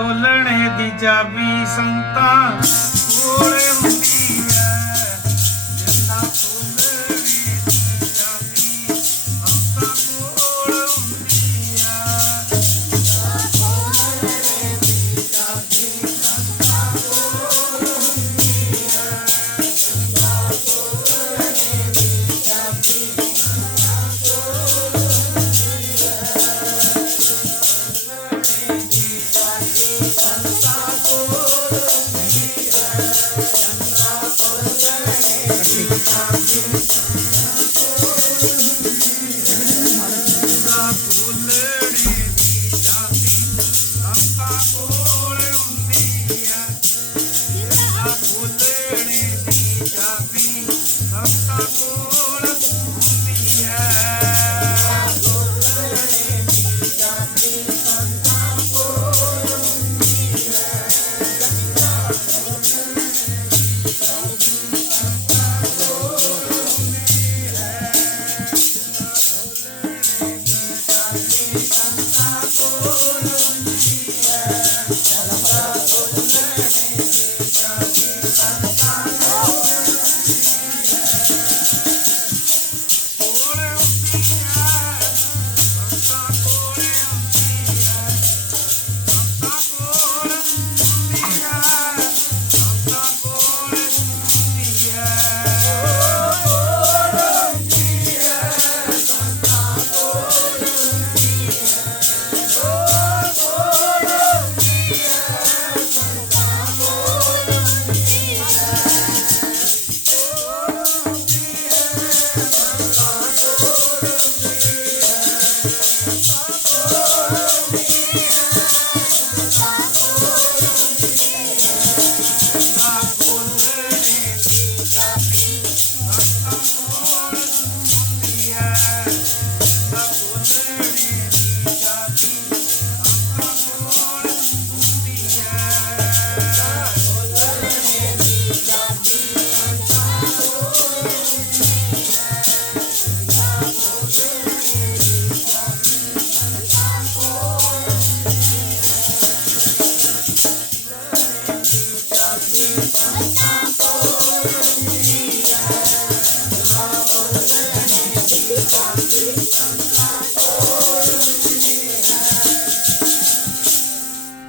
ਖੋਲਣੇ ਦੀ ਚਾਬੀ ਸੰਤਾਂ। Yeah.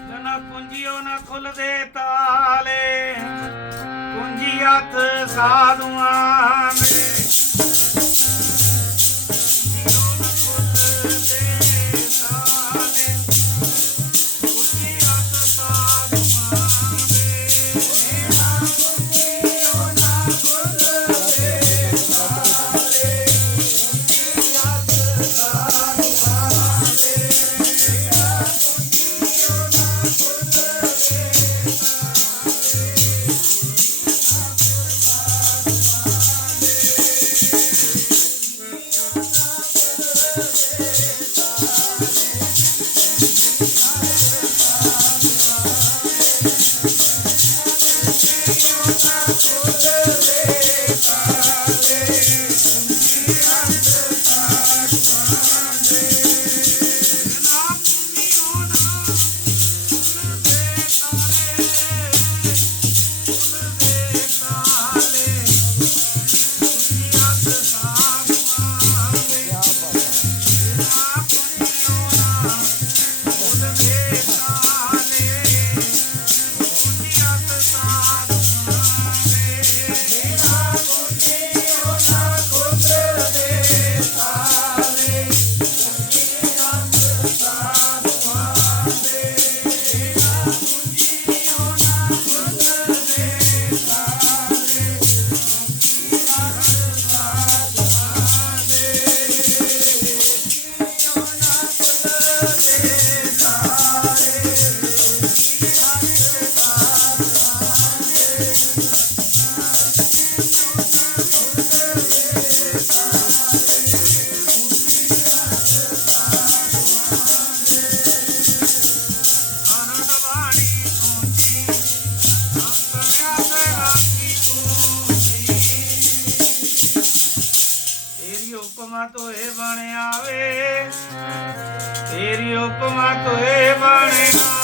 ਜਨਾ ਕੁੰਜੀਓ ਨਾ ਖੁੱਲਦੇ ਤਾਲੇ। ਕੁੰਜੀ ਹੱਥ ਸਾਧੂਆਂ चले ਉਪਮਾ ਤੋਏ ਬਣ ਆਵੇ। ਤੇਰੀ ਉਪਮਾ ਤੋਏ ਬਣ ਆਵੇ